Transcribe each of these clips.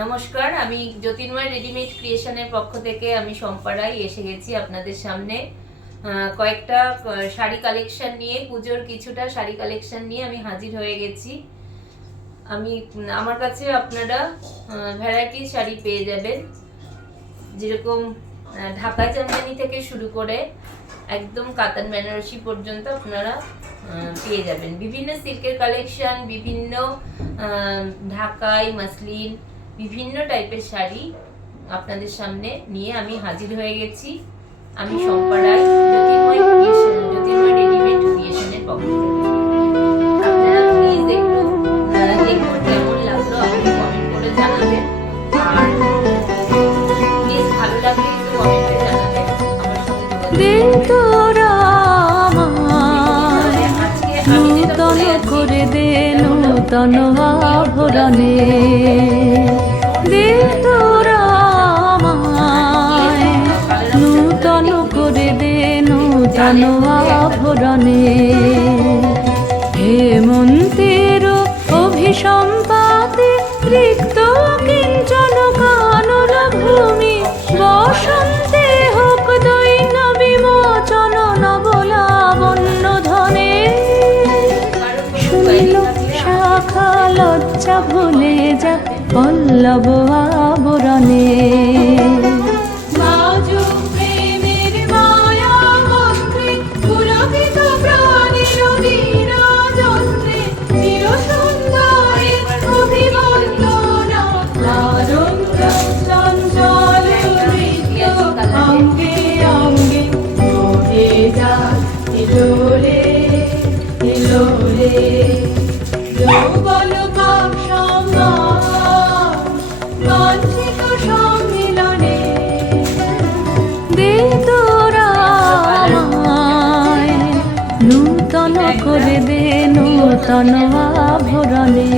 নমস্কার, আমি জ্যোতির্ময় রেডিমেড ক্রিয়েশনের পক্ষ থেকে আমি সম্পারাই এসে গেছি আপনাদের সামনে কয়েকটা শাড়ি কালেকশন নিয়ে। পুজোর কিছুটা শাড়ি কালেকশন নিয়ে আমি হাজির হয়ে গেছি। আমার কাছে আপনারা ভ্যারাইটি শাড়ি পেয়ে যাবেন, যেরকম ঢাকা জামদানি থেকে শুরু করে একদম কাতান বেনারসি পর্যন্ত আপনারা পেয়ে যাবেন। বিভিন্ন সিল্কের কালেকশন, বিভিন্ন ঢাকাই মাসলিন, বিভিন্ন টাইপের শাড়ি আপনাদের সামনে নিয়ে আমি হাজির হয়ে গেছি। আমি সম্পারাই জ্যোতির্ময় রেডিমেড ক্রিয়েশনের পক্ষ থেকে। আপনারা প্লিজ একটু দেখুন কেমন লাগলো, আপনি কমেন্ট করে জানাবেন। আর প্লিজ ভালো লাগলে একটু কমেন্টে জানাবেন। আমার সঙ্গে নূতন করে দে নূতন আভরণে নূতন করে দে নূতন আভরণে হেমন্তের অভিসম্পাতে রিক্ত কিঞ্চন কানন ভূমি বসন্তে হোক দৈন বিমোচন নবলাবণ্য ধনে শুনিল শাখা লজ্জা ভুলে যা পল্লব আবরণে নূতন করে দে নূতন আভরণে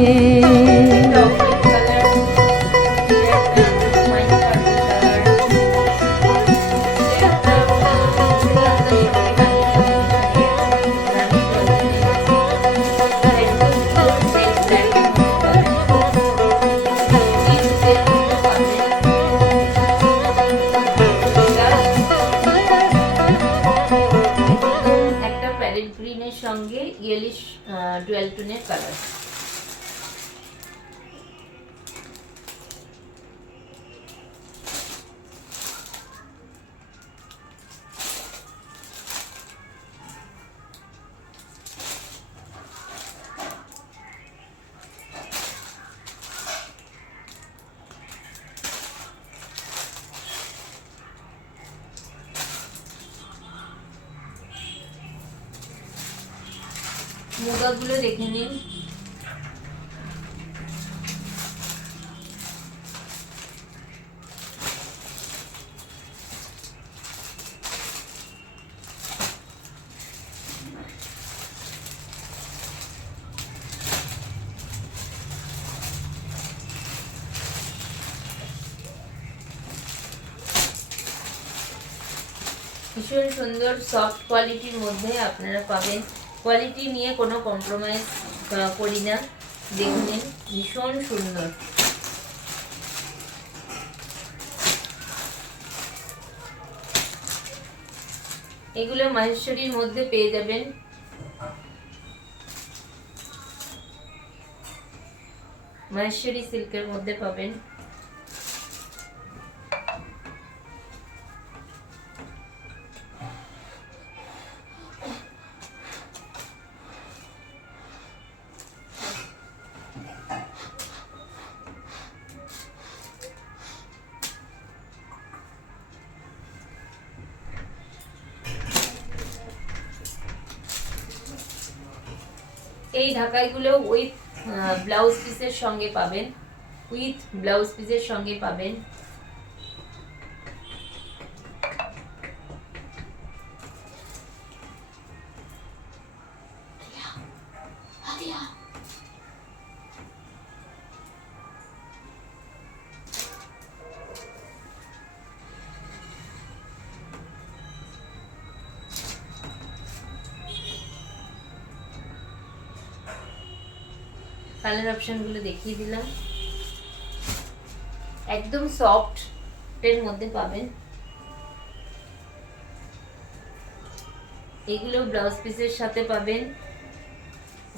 গ্রিনের সঙ্গে ইয়েলিশ ডুয়াল টোনের কালার। মুগাগুলো দেখে নিন। ভীষণ সুন্দর সফট কোয়ালিটির মধ্যে আপনারা পাবেন। কোয়ালিটি নিয়ে কোনো কম্প্রোমাইজ করি না। দেখুন ভীষণ সুন্দর। এগুলো মাহেশ্বরীর মধ্যে পেয়ে যাবেন। মাহেশ্বরী সিল্কের মধ্যে পাবেন। এই ঢাকাইগুলো উইথ ব্লাউজ পিসের সঙ্গে পাবেন, কালার অপশনগুলো দেখিয়ে দিলাম। একদম সফট এর মধ্যে পাবেন। এগুলো ব্লাউজ পিসের সাথে পাবেন,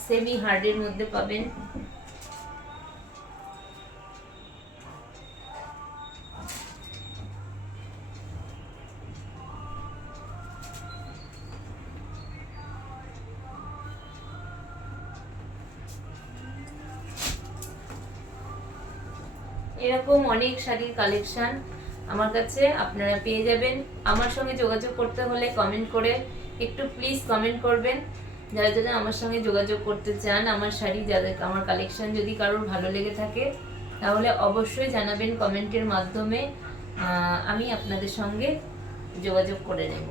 সেমি হার্ডের মধ্যে পাবেন। এরকম অনেক শাড়ির কালেকশন আমার কাছে আপনারা পেয়ে যাবেন। আমার সঙ্গে যোগাযোগ করতে হলে কমেন্ট করে একটু প্লিজ কমেন্ট করবেন। যারা যারা আমার সঙ্গে যোগাযোগ করতে চান, আমার শাড়ি যাদের, আমার কালেকশন যদি কারোর ভালো লেগে থাকে তাহলে অবশ্যই জানাবেন কমেন্টের মাধ্যমে। আমি আপনাদের সঙ্গে যোগাযোগ করে নেব।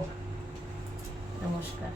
নমস্কার।